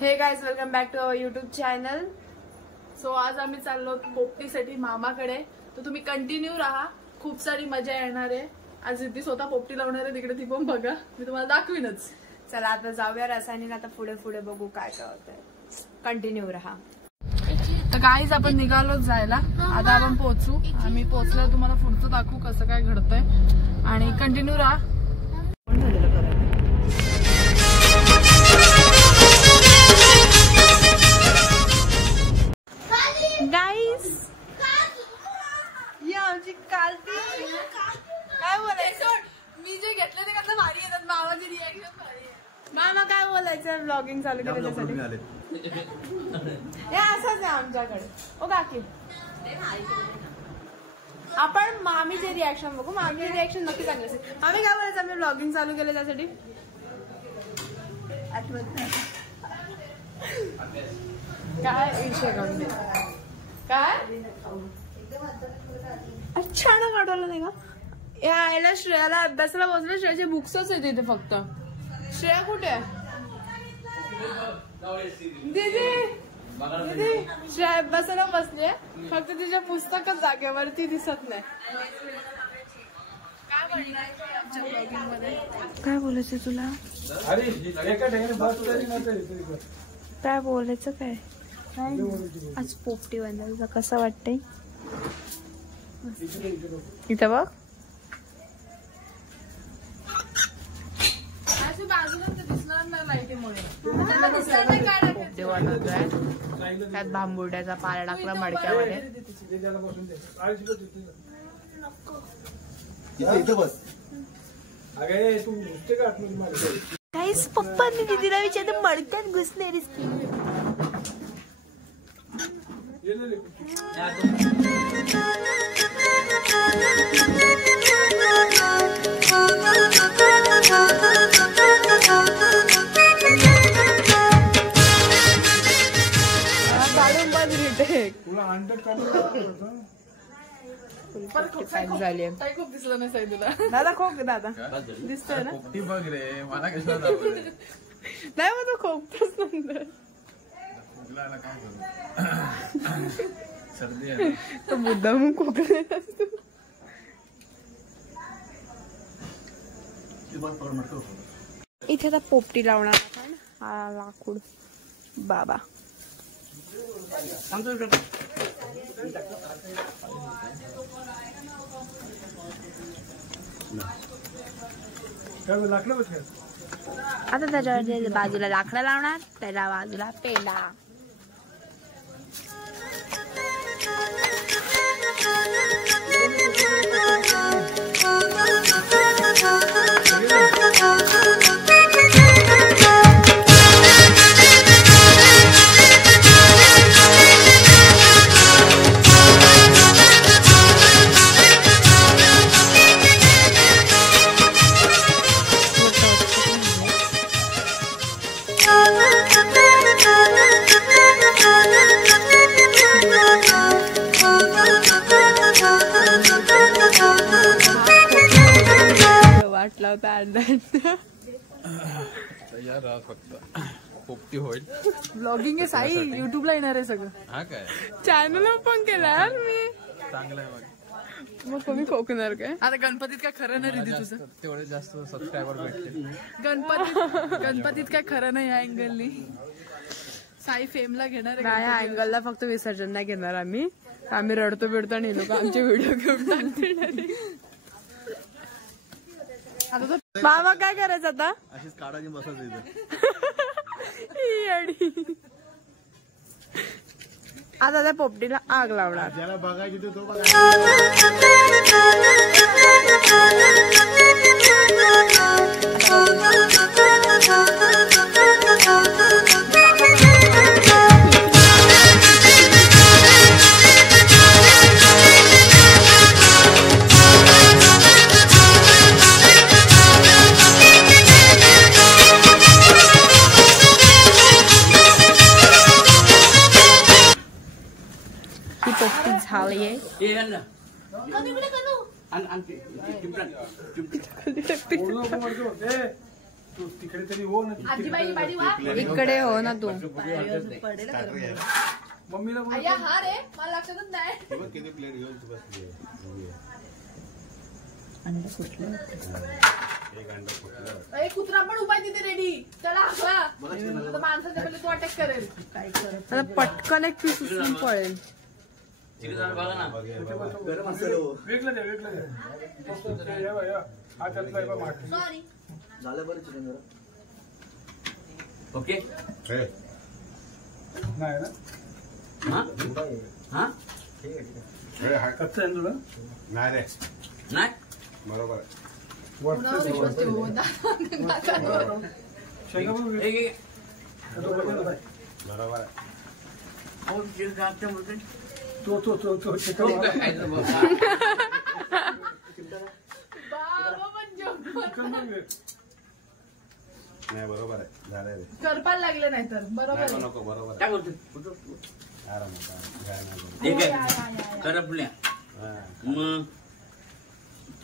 हे guys, welcome back to our YouTube channel. So आज आम्ही चाललो पोपटीसाठी मामाकडे. तर तुम्ही कंटिन्यू राहा, खूप सारी मजा येणार आहे. आज सिद्धी स्वतः पोपटी लावणार आहे तिकडे, ती पण बघा, मी तुम्हाला दाखवीनच. चला आता जाऊया रसायनी. आता पुढे पुढे बघू काय काय होतंय. कंटिन्यू राहा. तर गाईज आपण निघालो जायला. आता आपण पोहोचू. आम्ही पोहोचल्यावर तुम्हाला पुढचं दाखवू कसं काय घडतंय आणि कंटिन्यू राहा. गाईज या आमची कालती काय बोलायचं, मी जे घेतलं ते कसं भारी येतात. मामाची रिॲक्शन भारी आहे. मामा काय बोलायचं ब्लॉगिंग चालू केल्यासाठी? हे असंच आहे आमच्याकडे. ओ काकी, आपण मामीचे रिॲक्शन बघू. मामीचे रिॲक्शन नक्की चांगले असेल. मामी काय बोलायचं आम्ही ब्लॉगिंग चालू केलं त्यासाठी? आठवत नाही काय विषय काढून काय छान काढवलं नाही का? यायला श्रेयाला अभ्यासाला बसलं. श्रेयाचे बुक्सच आहेत इथे फक्त. श्रेया कुठे आहे? दीदी श्रेया अभ्यासाला बसले, फक्त तिच्या पुस्तकच जागेवरती दिसत नाही. काय बोलायचं तुला? काय बोलायचं काय? आज पोपटी बनवायचं कसं वाटतंय? इथं बघ. पोपटी बनवतोय. त्यात बांबुड्याचा पाला टाकला मडक्यामध्ये. काहीच पप्पांनी दिदीला विचारलं मडक्यात घुसले रिस्की. खूप दिसलं नाही साई तुला. दादा खोक दादा दिसतोय ना. बघ रे मला कशा नाही मग तो खोकतोच नंतर. सर्दी तो मुद्दाम खोकत असतो. इथे आता पोपटी लावणार आपण. हा लाकूड बाबा आता त्याच्या बाजूला लाकडा लावणार, त्याला बाजूला पेंडा. वाटला होता फक्त पोपटी होईल. ब्लॉगिंग आहे साई, युट्यूबला येणार आहे सगळं. हा काय चॅनल ओपन केला यार मी. चांगलं आहे मग कमी खोकणार काय? आता गणपतीत काय खरं नाही रिधी तुझं. तेवढे जास्त सबस्क्रायबर भेटले. गणपतीत काय खरं नाही. या अँगलनी साई फेमला घेणार आहे. या अँगलला फक्त विसर्जन नाही घेणार आम्ही. आम्ही रडतो बिडतो आणि लोक आमचे व्हिडिओ घेऊन टाकतील. मामा काय करायचं आता? अशीच काढायची बसायचं. आता त्या पोपटीला आग लावणार. ज्याला बघायची तो झाली. तू तिकडे तरी हो ना. आजीबाई बाडी वा इकडे हो ना तू. मम्मीला बोल. अय्या हा रे मला लक्षातच नाही. किती प्लेट घेऊन तू बसली अरे कुत्रा पण उपाय तिथे रेडी. चला हकला. माणसाच्या पहिले तो अटॅक करेल. आता पटकन एक पीस उचलून पळेल. वेगळं द्या वेगळं द्या. हा त्यातला आहे बा माठ. सॉरी. झालं बरं चिकन जरा. ओके नाही ना कच्चं आहे ना तुला. नाही रे नाही बरोबर कुणावर विश्वास ठेवू? शेंगा पण वेगळं. एक- एक. बरोबर आहे. अहो, चिकन कापते बोलते. तो चिकन खूप काय खायचं बाबा. बाबा पण जोक. चिकन पण वेगळं. नाही बरोबर आहे झालंय रे. करपायला लागले नाही तर बरोबर नको आहे. नको बरोबर काय आहे. बोलते आरामात घ्या नाही बरोबर. ठीक हो, या, आहे या, या, या. करपल्या हा. मग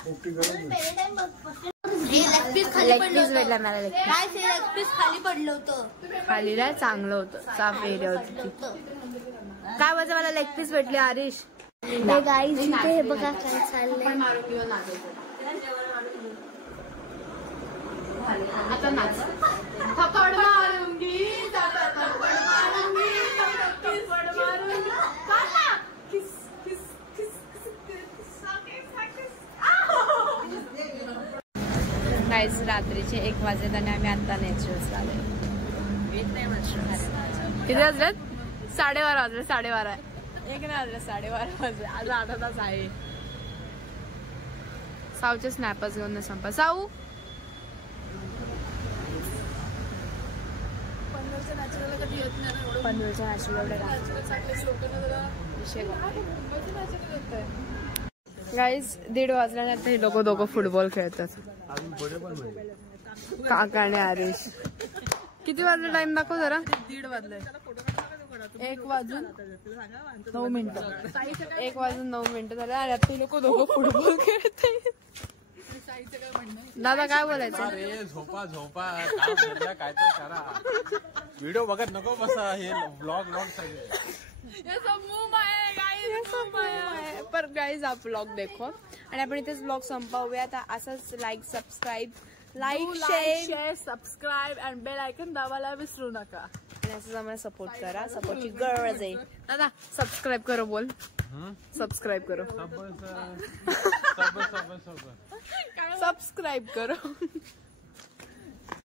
पोपटी गरम आहे. लेग पीस भेटला मला काय ते लेग पीस खाली पडलं होतं. खाली नाही चांगलं होतं. साफ एरिया होती ती. काय बोलते मला लेग पीस भेटली हरीश. हे गाईज इथे हे बघा काय चाललंय. आता नाच. थप्पड मारूंगी, थप्पड मारूंगी, थप्पड मारूंगी. काय ना? किस, किस, किस, किस, किस. गाईज रात्रीचे 1 वाजलेत आणि आम्ही आता नेचरल्स आले. किती वाजलेत? 12:30 वाजले. 12:30. 1 नाही वाजले 12:30 वाजले. आज 8 तास आहे. साऊचे स्नॅपर्स घेऊन नाही संपा. साऊ पनवेलचं नॅचरल कधी येत नाही ना एवढं. पनवेलच्या नॅचरल नॅचरल चांगले लोकांना जरा विषय मुंबईचं नॅचरल येत आहे. गाईज 1:30 वाजल्यानंतर हे लोक दोघं फुटबॉल खेळतात. काका आणि हरीश. किती वाजले टाइम दाखव जरा. 1:30 वाजले. 1 वाजून 9 मिनिटं. 1 वाजून 9 मिनिटं झाले आणि आता हे लोक दोघं फुटबॉल खेळतात. साईचं काय म्हणणं आहे? दादा काय बोलायचं. अरे झोपा झोपा काम धंदा काय तर करा. व्हिडिओ बघत नको बसा. हे ब्लॉग सगळे ये सब मुंह माया गाइस, ये सब माया. पर गाईज आप ब्लॉग देखो आणि आपण इथेच ब्लॉग संपवूया. आता असंच like subscribe like share subscribe and bell icon दाबायला विसरू नका. आणि असंच आम्हाला सपोर्ट करा. सपोर्टची गरज आहे. दादा सबस्क्राईब करो बोल. सबस्क्राईब करो. सब सबस्क्राईब करो.